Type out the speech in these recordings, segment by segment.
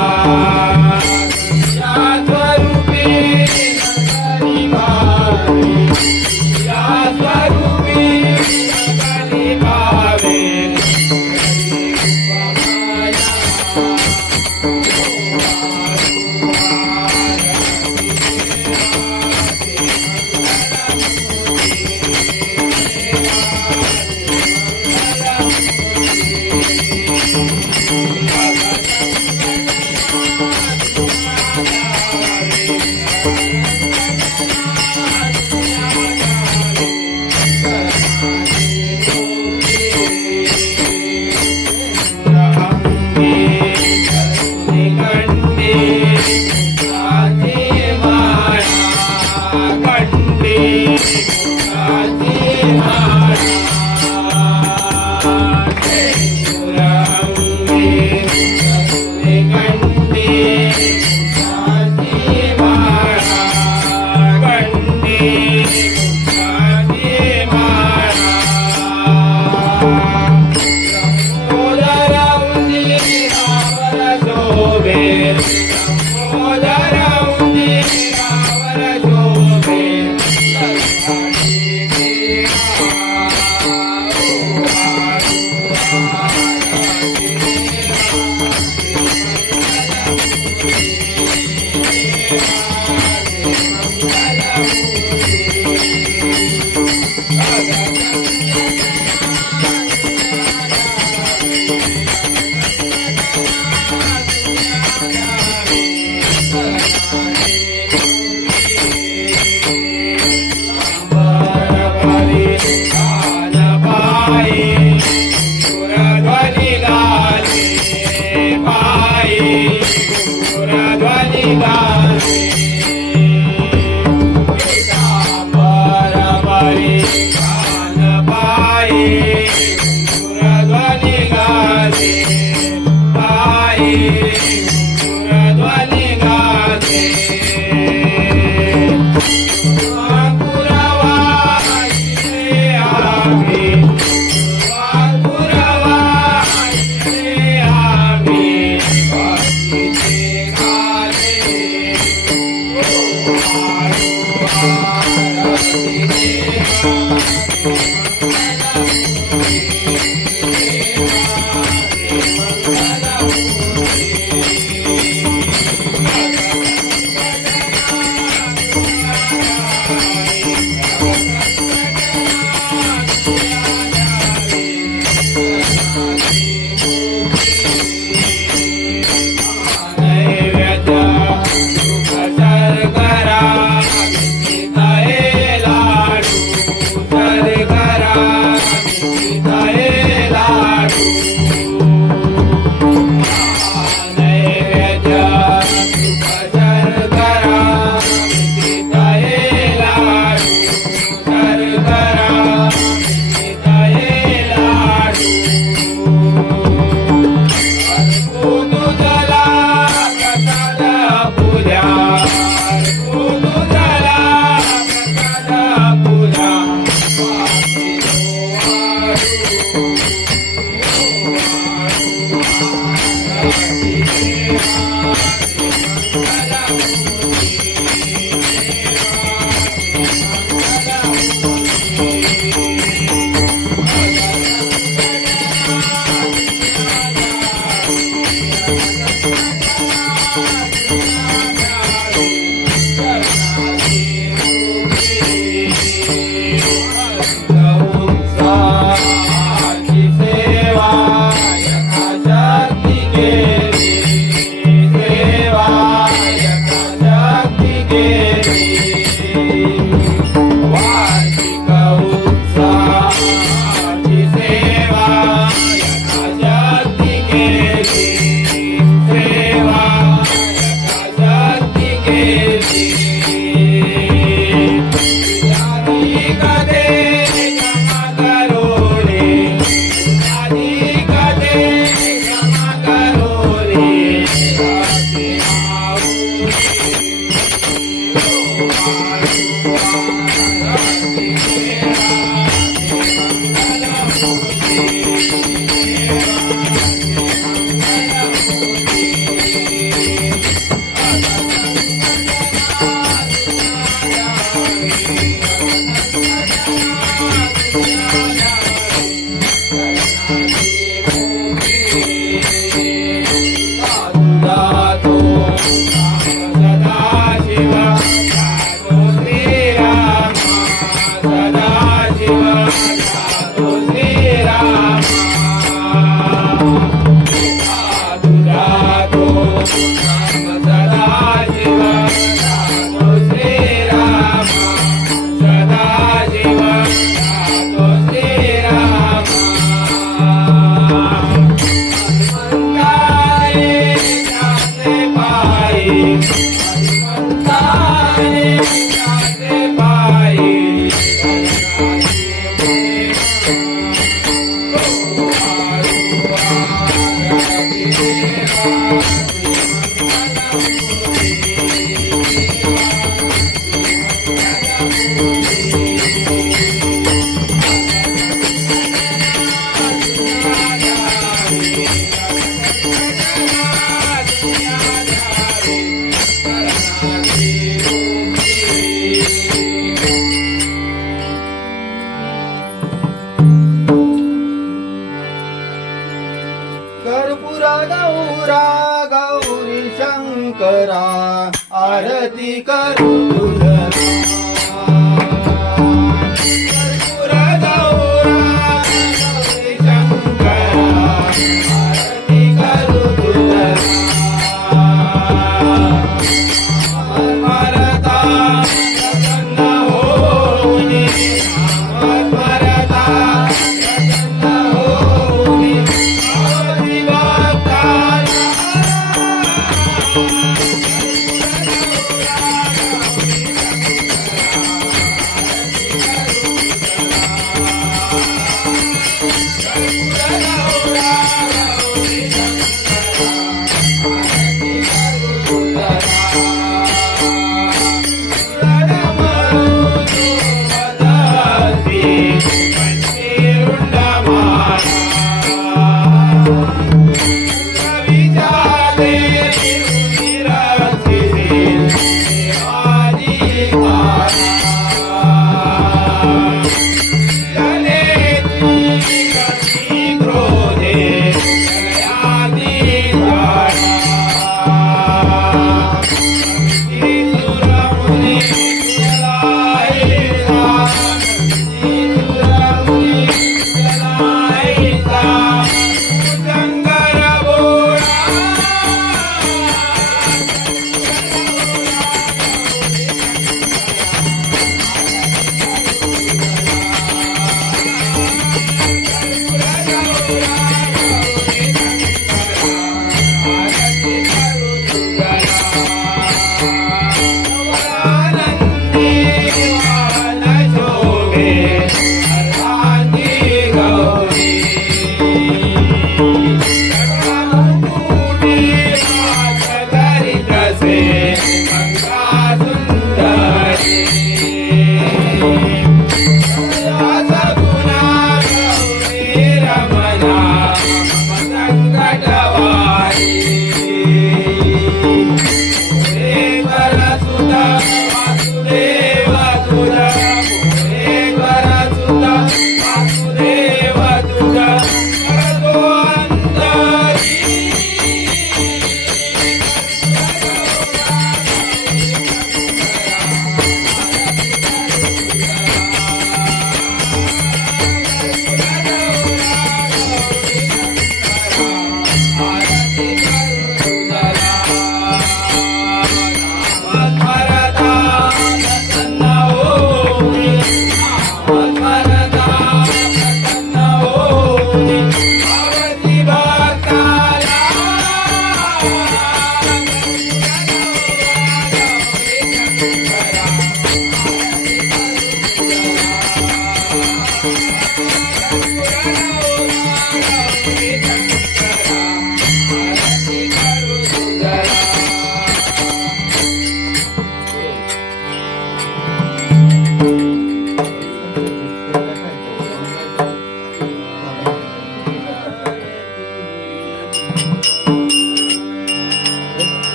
mar.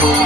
不。